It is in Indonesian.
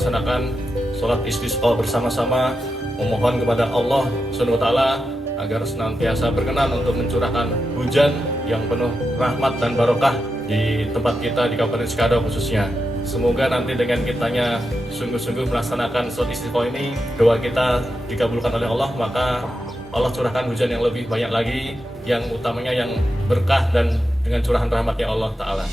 melaksanakan Sholat Istisqo bersama-sama, memohon kepada Allah SWT agar senantiasa berkenan untuk mencurahkan hujan yang penuh rahmat dan barokah di tempat kita di Kabupaten Sekadau khususnya. Semoga nanti dengan kitanya sungguh-sungguh melaksanakan Sholat Istisqo ini, doa kita dikabulkan oleh Allah, maka Allah curahkan hujan yang lebih banyak lagi, yang utamanya yang berkah dan dengan curahan rahmatnya Allah Ta'ala.